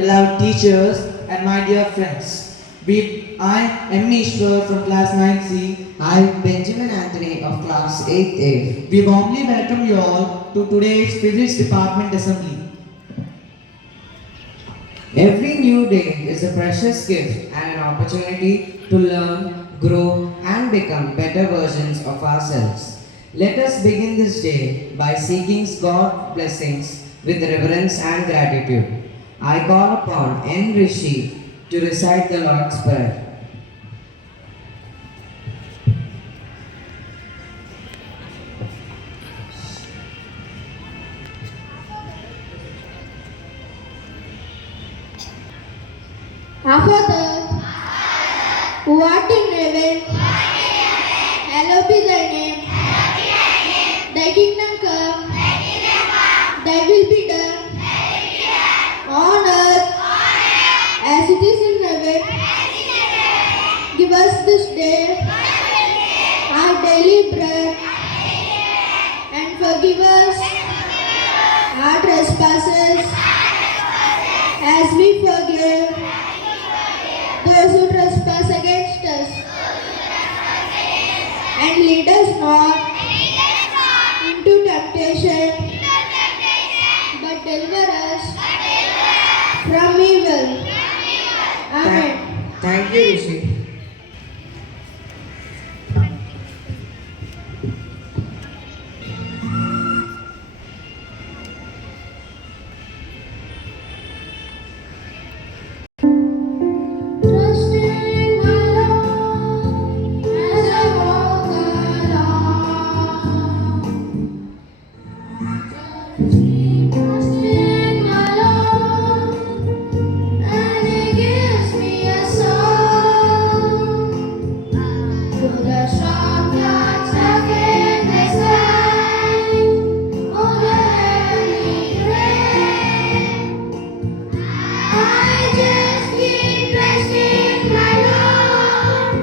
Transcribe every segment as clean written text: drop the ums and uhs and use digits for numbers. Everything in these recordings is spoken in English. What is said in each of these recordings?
beloved teachers, and my dear friends. I am Ishwar from class 9C. I, Benjamin Anthony of class 8A. We warmly welcome you all to today's Physics Department Assembly. Every new day is a precious gift and an opportunity to learn, grow, and become better versions of ourselves. Let us begin this day by seeking God's blessings with reverence and gratitude. I call upon N. Rishi to recite the Lord's Prayer. Our Father, who art in heaven, hallowed be thy name. Thy kingdom come, thy will be done on earth as it is in heaven. Give us this day our daily bread, and forgive us our trespasses as we forgive those who trespass against us. And lead us not into temptation, but deliver us from evil. Amen. Thank you, Rishi. Trust in my Lord as I walk along. Trust in my Lord, and He gives me a song. Through the storm clouds stuck in the sky, over heavy rain, I just keep trusting my Lord.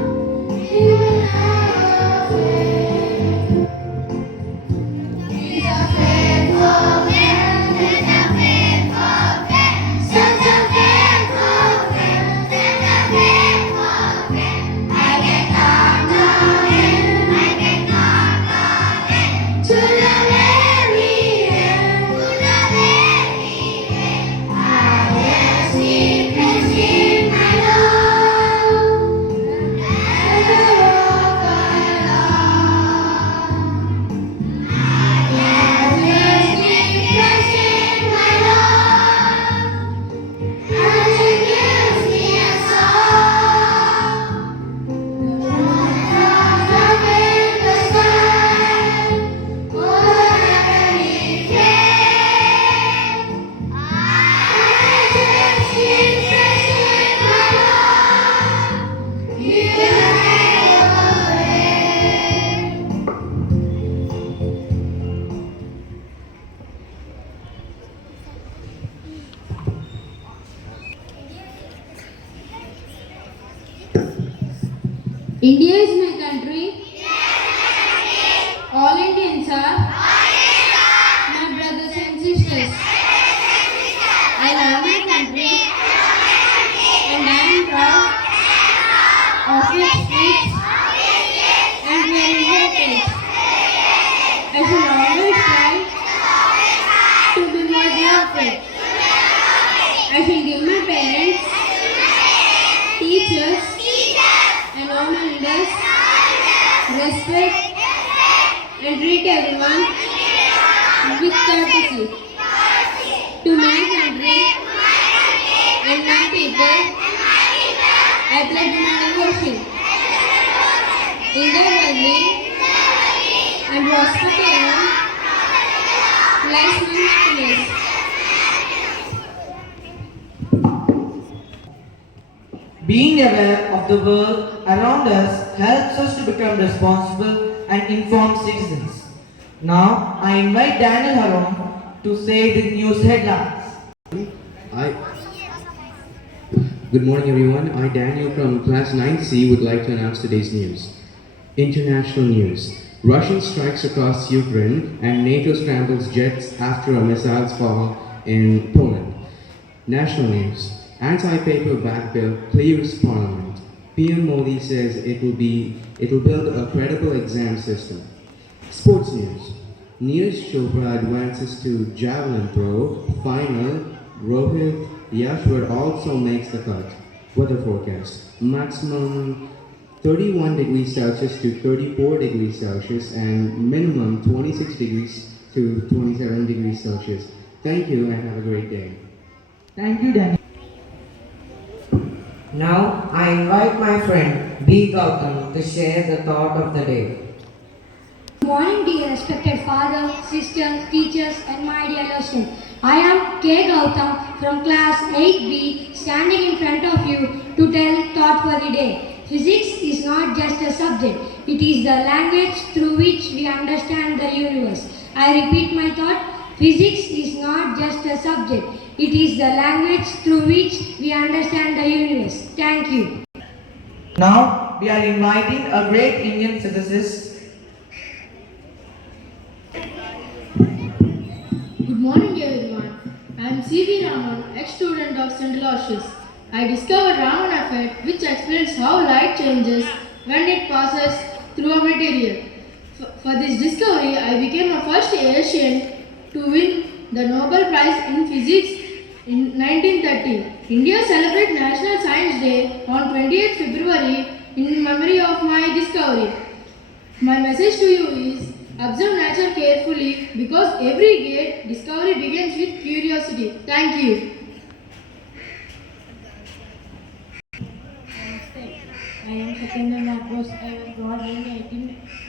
He will never fail. He's a faithful friend, He's a faithful friend, such a faithful friend, such a faithful friend. I can count on Him, I can count on Him to the very end, to the very end. I just keep trusting my Lord as I walk along. I just keep trusting my Lord as He gives me a song. The clouds up in the sky, over heavenly flame. I just keep trusting my Lord. He will never fail. India is my country. All Indians are my brothers and sisters. I love my country and I am proud of its streets and their heritage. I shall always try to be worthy of it. I shall give my parents, teachers, and all my leaders respect and treat everyone with courtesy. To my country and my people, I pledge my devotion. In their well-being and prosperity lies my happiness. Being aware of the world around us helps us to become responsible and informed citizens. Now, I invite Daniel Haron to say the news headlines. I Good morning, everyone. I, Daniel from class 9C, would like to announce today's news. International news. Russian strikes across Ukraine and NATO scrambles jets after a missile's fall in Poland. National news. Anti-paper bag bill clears parliament. PM Modi says it will build a credible exam system. Sports news. Neeraj Chopra advances to javelin throw final. Rohit Yashwar also makes the cut. Weather forecast. Maximum 31 degrees Celsius to 34 degrees Celsius and minimum 26 degrees to 27 degrees Celsius. Thank you and have a great day. Thank you, Daniel. Now I invite my friend B. Gautam to share the thought of the day. Good morning, dear respected father, sisters, teachers, and my dear listeners. I am K. Gautam from class 8B, standing in front of you to tell thought for the day. Physics is not just a subject; it is the language through which we understand the universe. I repeat my thought. Physics is not just a subject; it is the language through which we understand the universe. Thank you. Now we are inviting a great Indian physicist. Good morning everyone. I am C.V. Raman, ex-student of St. Aloysius. I discovered Raman effect which explains how light changes when it passes through a material. For this discovery, I became the first Asian to win the Nobel Prize in Physics in 1930. India celebrates National Science Day on 28th February in memory of my discovery. My message to you is observe nature carefully because every great discovery begins with curiosity. Thank you. I am Satendra Marcos. I was born in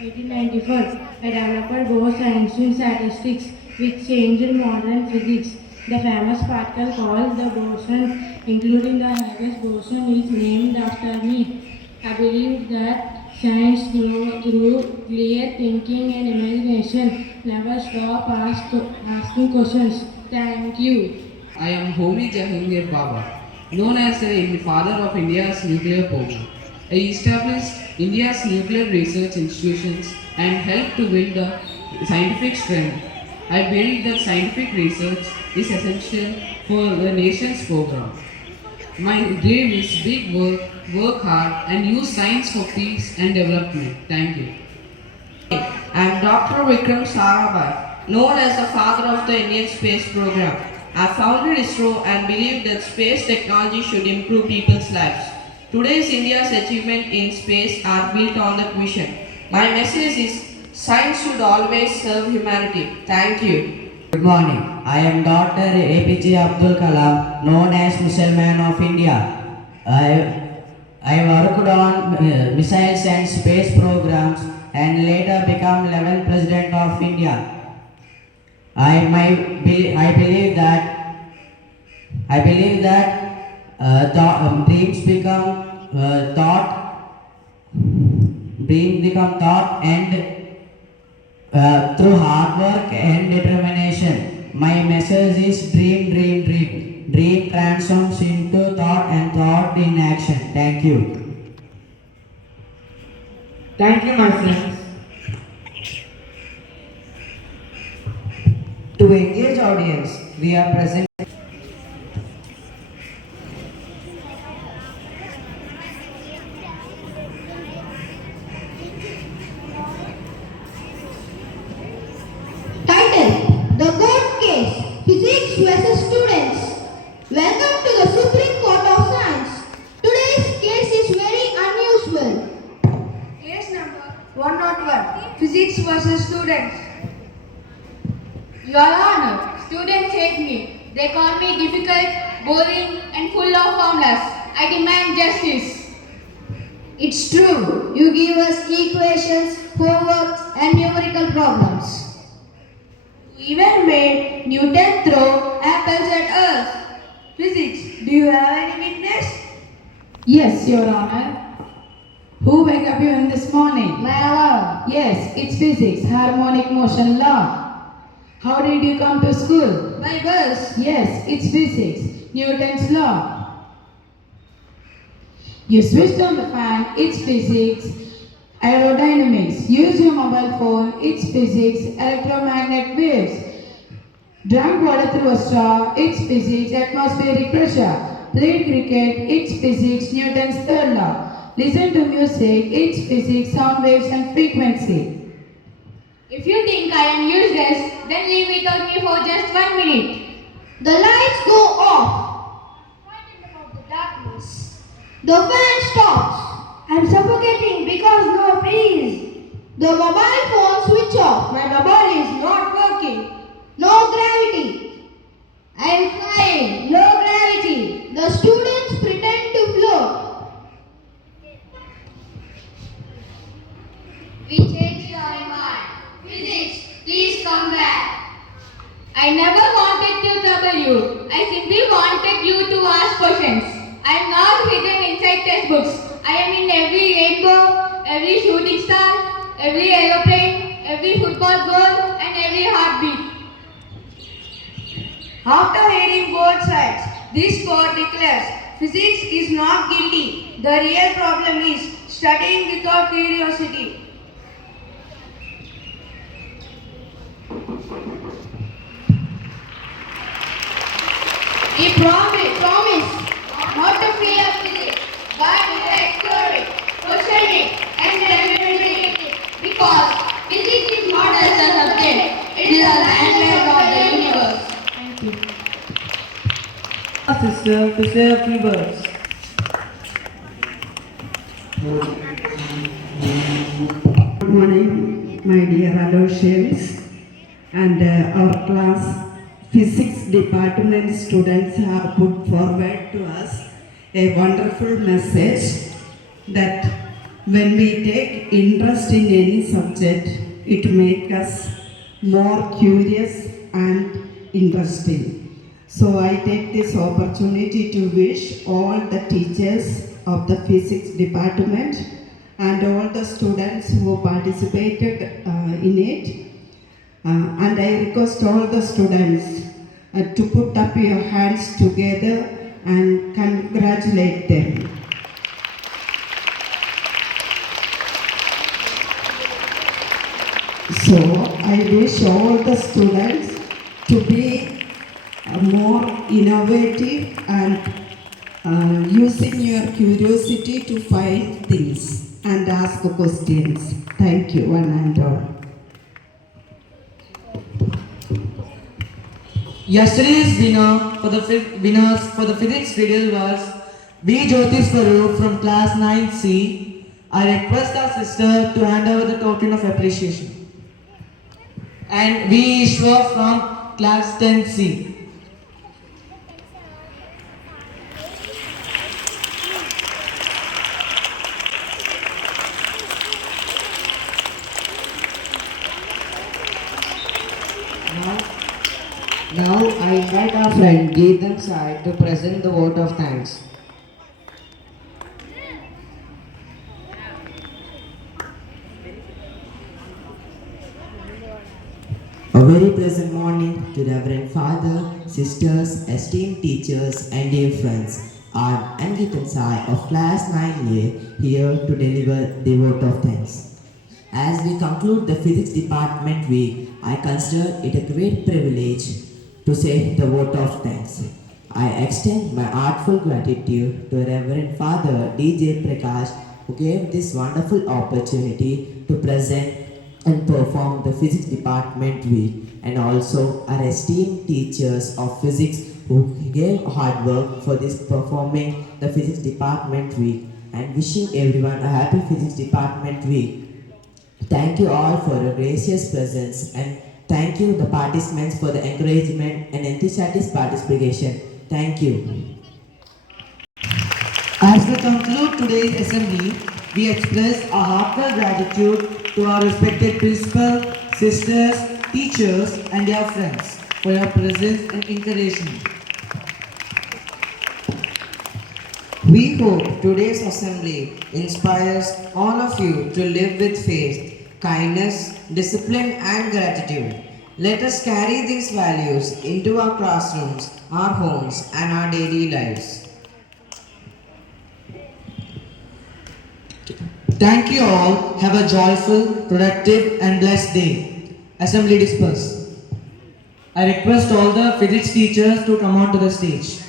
1894. I developed Bose-Einstein statistics which changed modern physics. The famous particle called the boson, including the Higgs boson, is named after me. I believe that science grows through clear thinking and imagination. Never stop asking questions. Thank you. I am Homi Jahangir Baba, known as the father of India's nuclear program. I established India's nuclear research institutions and helped to build the scientific strength. I believe that scientific research is essential for the nation's program. My dream is big work hard and use science for peace and development. Thank you. I am Dr. Vikram Sarabhai, known as the father of the Indian space program. I founded ISRO and believe that space technology should improve people's lives. Today's India's achievements in space are built on that vision. My message is science should always serve humanity. Thank you. Good morning. I am Dr. APJ Abdul Kalam, known as Missile Man of India. I worked on missiles and space programs and later become 11th President of India. I believe that dreams become thought and through hard work and determination. My message is dream, dream, dream. Dream transforms into thought and thought in action. Thank you. Thank you, my friends. To engage audience, we are present. Title: The Court Case, Physics vs. Students. Welcome to the Supreme Court of Science. Today's case is very unusual. Case number 101, Physics vs. Students. Your Honor, students hate me. They call me difficult, boring and full of formulas. I demand justice. It's true. You give us equations, homework, and numerical problems. You even made Newton throw apples at us. Physics, do you have any witness? Yes, Your Honor. Who woke up you in this morning? My alarm. Yes, it's physics, harmonic motion law. How did you come to school? By bus. Yes, it's physics, Newton's law. You switched on the fan, it's physics, aerodynamics. Use your mobile phone, it's physics, electromagnetic waves. Drank water through a straw, its physics, atmospheric pressure. Played cricket, its physics, Newton's third law. Listen to music, its physics, sound waves and frequency. If you think I am useless, then leave without me for just 1 minute. The lights go off. Frightened about the darkness. The fan stops. I'm suffocating because no breeze. The mobile phone switch off. My mobile is not working. No gravity. I am flying. No gravity. The students pretend to float. We changed our mind. Physics, please come back. I never wanted to trouble you. I simply wanted you to ask questions. I am not hidden inside textbooks. I am in every rainbow, every shooting star, every aeroplane, every football goal, and every heartbeat. After hearing both sides, this court declares physics is not guilty. The real problem is studying without curiosity. We promise not to fear physics, but to explore it, question it, and demonstrate it. Because physics is not just a subject, it is a language of the universe. Thank you. Our sister to say a few words. Good morning, my dear Aloysians, and our class physics department students have put forward to us a wonderful message that when we take interest in any subject, it makes us more curious and interesting. So I take this opportunity to wish all the teachers of the physics department and all the students who participated in it. And I request all the students to put up your hands together and congratulate them. So I wish all the students to be more innovative and using your curiosity to find things and ask questions. Thank you, one and all. Yesterday's winners for the physics riddle was B. Jyotish Swaroop from class 9C. I request our sister to hand over the token of appreciation. And V. Ishwar from class 10C. Now I invite our friend Geetan Sai to present the vote of thanks. A very pleasant morning to Reverend Father, sisters, esteemed teachers and dear friends. I am Geetan Sai of class 9A here to deliver the vote of thanks. As we conclude the physics department week, I consider it a great privilege to say the vote of thanks. I extend my heartfelt gratitude to Reverend Father D.J. Prakash who gave this wonderful opportunity to present and perform the physics department week, and also our esteemed teachers of physics who gave hard work for this performing the physics department week, and wishing everyone a happy physics department week. Thank you all for your gracious presence, and thank you the participants for the encouragement and enthusiastic participation. Thank you. As we conclude today's assembly, we express our heartfelt gratitude to our respected principal, sisters, teachers, and their friends for your presence and encouragement. We hope today's assembly inspires all of you to live with faith, kindness, discipline, and gratitude. Let us carry these values into our classrooms, our homes, and our daily lives. Thank you all. Have a joyful, productive, and blessed day. Assembly dispersed. I request all the physics teachers to come on to the stage.